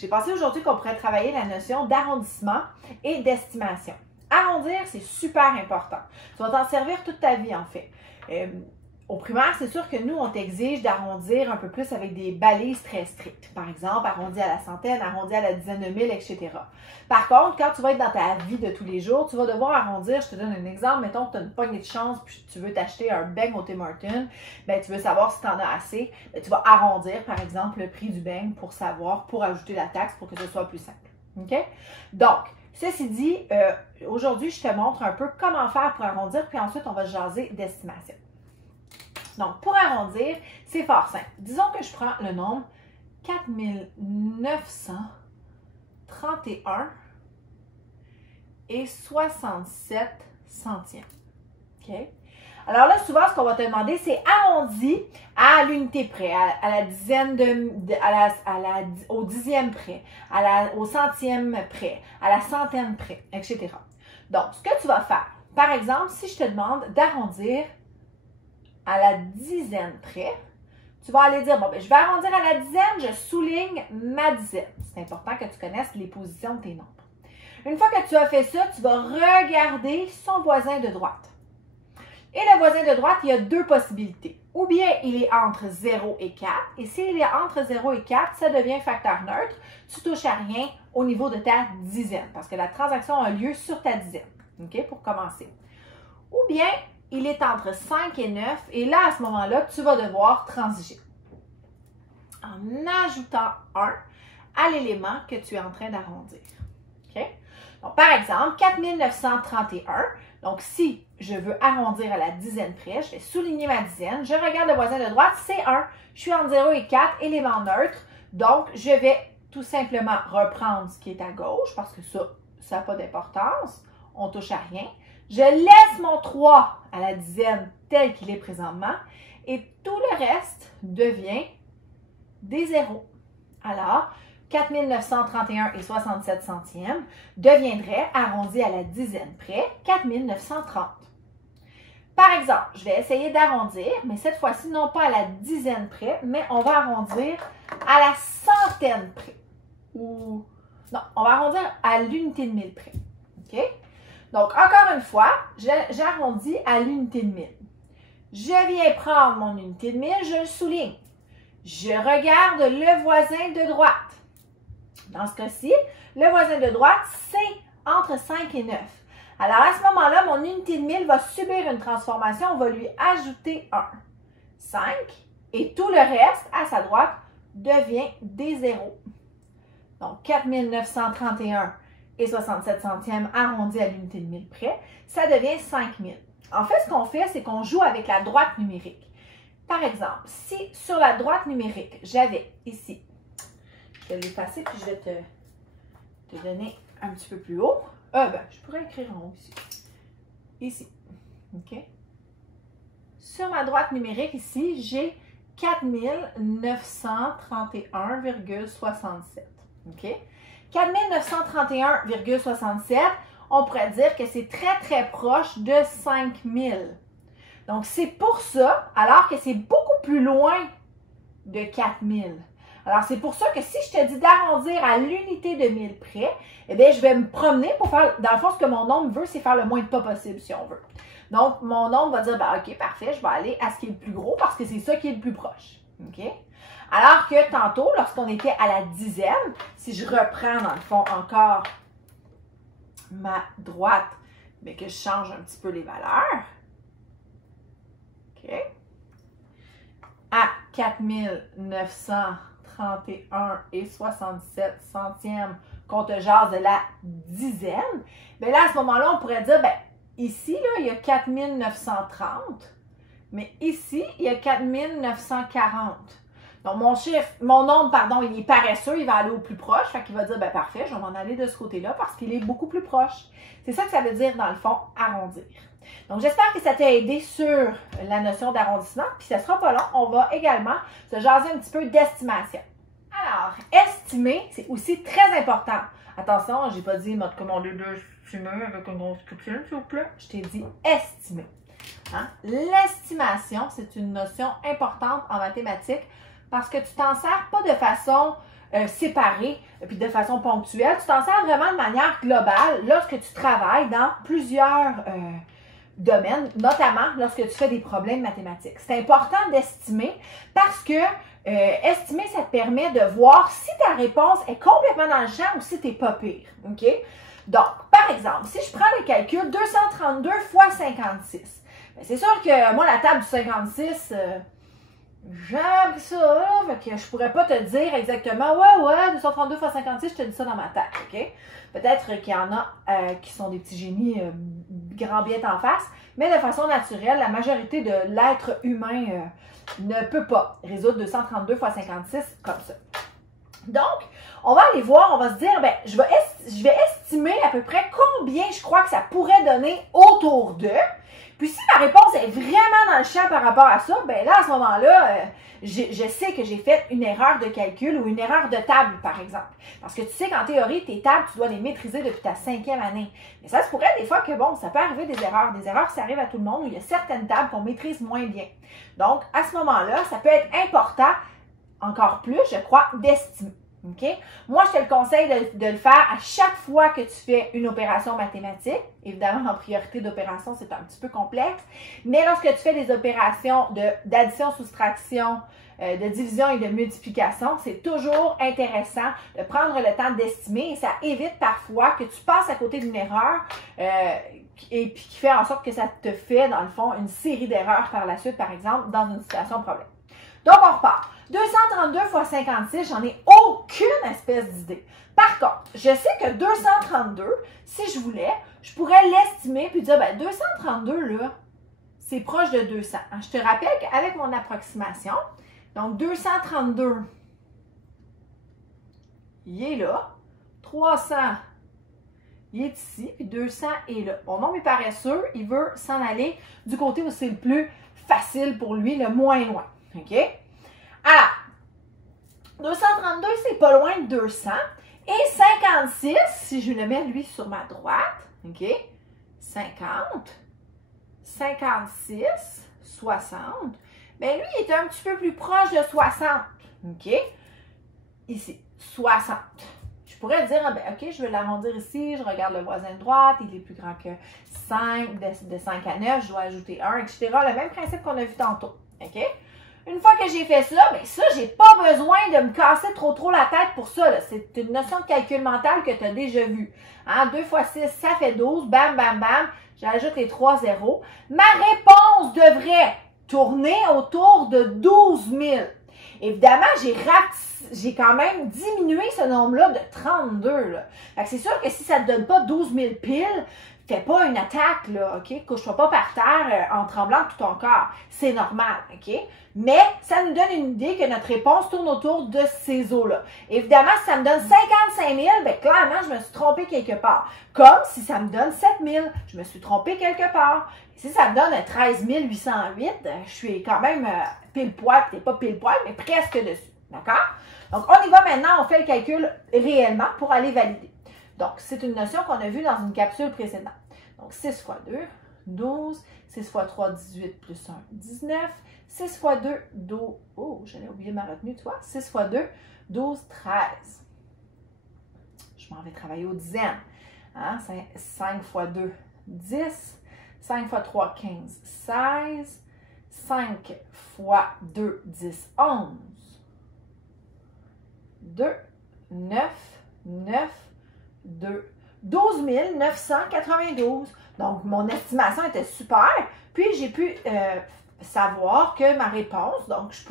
J'ai pensé aujourd'hui qu'on pourrait travailler la notion d'arrondissement et d'estimation. Arrondir, c'est super important. Tu vas t'en servir toute ta vie, en fait. Au primaire, c'est sûr que nous, on t'exige d'arrondir un peu plus avec des balises très strictes. Par exemple, arrondi à la centaine, arrondi à la dizaine de mille, etc. Par contre, quand tu vas être dans ta vie de tous les jours, tu vas devoir arrondir. Je te donne un exemple. Mettons que tu as une poignée de chance puis tu veux t'acheter un beigne au Tim Hortons. Ben, tu veux savoir si tu en as assez. Ben, tu vas arrondir, par exemple, le prix du beigne pour savoir, pour ajouter la taxe pour que ce soit plus simple. OK? Donc, ceci dit, aujourd'hui, je te montre un peu comment faire pour arrondir, puis ensuite, on va jaser d'estimation. Donc, pour arrondir, c'est fort simple. Disons que je prends le nombre 4931 et 67 centièmes. OK? Alors là, souvent, ce qu'on va te demander, c'est arrondi à l'unité près, à la dizaine au dixième près, au centième près, à la centaine près, etc. Donc, ce que tu vas faire, par exemple, si je te demande d'arrondir à la dizaine près, tu vas aller dire, bon, ben, je vais arrondir à la dizaine, je souligne ma dizaine. C'est important que tu connaisses les positions de tes nombres. Une fois que tu as fait ça, tu vas regarder son voisin de droite. Et le voisin de droite, il y a deux possibilités. Ou bien il est entre 0 et 4. Et s'il est entre 0 et 4, ça devient facteur neutre. Tu ne touches à rien au niveau de ta dizaine. Parce que la transaction a lieu sur ta dizaine. OK? Pour commencer. Ou bien il est entre 5 et 9. Et là, à ce moment-là, tu vas devoir transiger. En ajoutant 1 à l'élément que tu es en train d'arrondir. OK? Donc, par exemple, 4931. Donc, si je veux arrondir à la dizaine près, je vais souligner ma dizaine. Je regarde le voisin de droite, c'est 1. Je suis entre 0 et 4, élément neutre. Donc, je vais tout simplement reprendre ce qui est à gauche parce que ça n'a pas d'importance. On ne touche à rien. Je laisse mon 3 à la dizaine tel qu'il est présentement et tout le reste devient des zéros. Alors, 4931 et 67 centièmes deviendrait, arrondi à la dizaine près, 4930. Par exemple, je vais essayer d'arrondir, mais cette fois-ci, non pas à la dizaine près, mais on va arrondir à la centaine près. Ou, non, on va arrondir à l'unité de mille près. OK? Donc, encore une fois, j'arrondis à l'unité de mille. Je viens prendre mon unité de mille, je le souligne. Je regarde le voisin de droite. Dans ce cas-ci, le voisin de droite, c'est entre 5 et 9. Alors, à ce moment-là, mon unité de mille va subir une transformation. On va lui ajouter 1. 5. Et tout le reste, à sa droite, devient des zéros. Donc, 4931 et 67 centièmes arrondis à l'unité de mille près, ça devient 5000. En fait, ce qu'on fait, c'est qu'on joue avec la droite numérique. Par exemple, si sur la droite numérique, j'avais ici, je vais l'effacer puis je vais te donner un petit peu plus haut. Je pourrais écrire en haut ici. Ici. OK? Sur ma droite numérique ici, j'ai 4931,67. OK? 4931,67, on pourrait dire que c'est très, très proche de 5000. Donc, c'est pour ça, alors que c'est beaucoup plus loin de 4000. Alors, c'est pour ça que si je te dis d'arrondir à l'unité de 1000 près, eh bien, je vais me promener pour faire, dans le fond, ce que mon nombre veut, c'est faire le moins de pas possible, si on veut. Donc, mon nombre va dire, ben, OK, parfait, je vais aller à ce qui est le plus gros parce que c'est ça qui est le plus proche. OK? Alors que tantôt, lorsqu'on était à la dizaine, si je reprends, dans le fond, encore ma droite, mais que je change un petit peu les valeurs, OK? À 4931 et 67 centièmes qu'on te jase de la dizaine, bien là, à ce moment-là, on pourrait dire, ben ici, là, il y a 4930, mais ici, il y a 4940. Donc, mon nombre, pardon, il est paresseux, il va aller au plus proche, fait qu'il va dire, ben parfait, je vais m'en aller de ce côté-là parce qu'il est beaucoup plus proche. C'est ça que ça veut dire, dans le fond, arrondir. Donc, j'espère que ça t'a aidé sur la notion d'arrondissement, puis ça ne sera pas long, on va également se jaser un petit peu d'estimation. Alors, estimer, c'est aussi très important. Attention, je n'ai pas dit, m'a commandé de estimer avec une grosse poutine, s'il vous plaît. Je t'ai dit estimer. Hein? L'estimation, c'est une notion importante en mathématiques parce que tu t'en sers pas de façon séparés, puis de façon ponctuelle. Tu t'en sers vraiment de manière globale lorsque tu travailles dans plusieurs domaines, notamment lorsque tu fais des problèmes mathématiques. C'est important d'estimer parce que estimer, ça te permet de voir si ta réponse est complètement dans le champ ou si tu n'es pas pire. OK? Donc, par exemple, si je prends le calcul 232 fois 56, c'est sûr que moi, la table du 56, j'aime ça, là, fait que je pourrais pas te dire exactement, ouais, 232 fois 56, je te dis ça dans ma tête, OK? Peut-être qu'il y en a qui sont des petits génies grand bien en face, mais de façon naturelle, la majorité de l'être humain ne peut pas résoudre 232 fois 56 comme ça. Donc, on va aller voir, on va se dire, ben, je vais estimer à peu près combien je crois que ça pourrait donner autour d'eux. Puis si ma réponse est vraiment dans le champ par rapport à ça, ben là, à ce moment-là, je sais que j'ai fait une erreur de calcul ou une erreur de table, par exemple. Parce que tu sais qu'en théorie, tes tables, tu dois les maîtriser depuis ta 5e année. Mais ça se pourrait des fois que, bon, ça peut arriver des erreurs. Des erreurs, ça arrive à tout le monde, où il y a certaines tables qu'on maîtrise moins bien. Donc, à ce moment-là, ça peut être important, encore plus, je crois, d'estimer. OK? Moi, je te le conseille de le faire à chaque fois que tu fais une opération mathématique. Évidemment, en priorité d'opération, c'est un petit peu complexe. Mais lorsque tu fais des opérations d'addition, soustraction, de division et de multiplication, c'est toujours intéressant de prendre le temps d'estimer et ça évite parfois que tu passes à côté d'une erreur et puis qui fait en sorte que ça te fait, dans le fond, une série d'erreurs par la suite, par exemple, dans une situation de problème. Donc, on repart. 232 fois 56, j'en ai aucune espèce d'idée. Par contre, je sais que 232, si je voulais, je pourrais l'estimer puis dire, ben 232, là, c'est proche de 200. Je te rappelle qu'avec mon approximation, donc 232, il est là. 300, il est ici. Puis 200 est là. Mon nom est paresseux, il veut s'en aller du côté où c'est le plus facile pour lui, le moins loin. OK? Alors, 232, c'est pas loin de 200. Et 56, si je le mets, lui, sur ma droite, OK? 50, 56, 60. Bien, lui, il est un petit peu plus proche de 60. OK? Ici, 60. Je pourrais dire, ben, OK, je vais l'arrondir ici, je regarde le voisin de droite, il est plus grand que 5, de 5 à 9, je dois ajouter 1, etc. Le même principe qu'on a vu tantôt. OK? Une fois que j'ai fait ça, bien ça, j'ai pas besoin de me casser trop la tête pour ça. C'est une notion de calcul mental que tu as déjà vue. Hein? 2 fois 6, ça fait 12. Bam, bam, bam. J'ajoute les 3 zéros. Ma réponse devrait tourner autour de 12 000. Évidemment, j'ai quand même diminué ce nombre-là de 32. Fait que c'est sûr que si ça ne te donne pas 12 000 piles, fais pas une attaque, là, OK? Couche-toi pas par terre en tremblant tout ton corps. C'est normal, OK? Mais ça nous donne une idée que notre réponse tourne autour de ces eaux-là. Évidemment, si ça me donne 55 000, bien, clairement, je me suis trompée quelque part. Comme si ça me donne 7 000, je me suis trompée quelque part. Si ça me donne 13 808, je suis quand même pile poil, peut-être pas pile poil, mais presque dessus. D'accord? Donc, on y va maintenant, on fait le calcul réellement pour aller valider. Donc, c'est une notion qu'on a vue dans une capsule précédente. Donc, 6 fois 2, 12. 6 fois 3, 18 plus 1, 19. 6 fois 2, 12. Oh, j'allais oublier ma retenue, tu vois. 6 fois 2, 12, 13. Je m'en vais travailler aux dizaines. Hein? 5 fois 2, 10. 5 fois 3, 15, 16. 5 fois 2, 10, 11. 2, 9, 9, 2, 12 992. Donc, mon estimation était super. Puis, j'ai pu savoir que ma réponse, donc je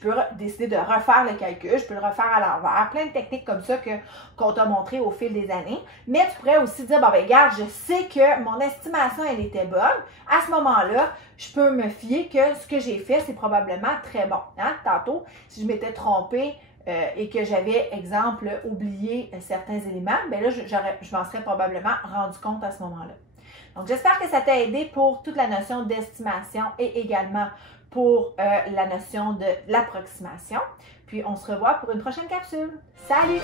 peux décider de refaire le calcul, je peux le refaire à l'envers, plein de techniques comme ça qu'on t'a montré au fil des années. Mais tu pourrais aussi dire, bon ben regarde, je sais que mon estimation, elle était bonne. À ce moment-là, je peux me fier que ce que j'ai fait, c'est probablement très bon. Hein? Tantôt, si je m'étais trompée, et que j'avais, exemple, oublié certains éléments, bien là, je m'en serais probablement rendu compte à ce moment-là. Donc, j'espère que ça t'a aidé pour toute la notion d'estimation et également pour la notion de l'approximation. Puis, on se revoit pour une prochaine capsule. Salut!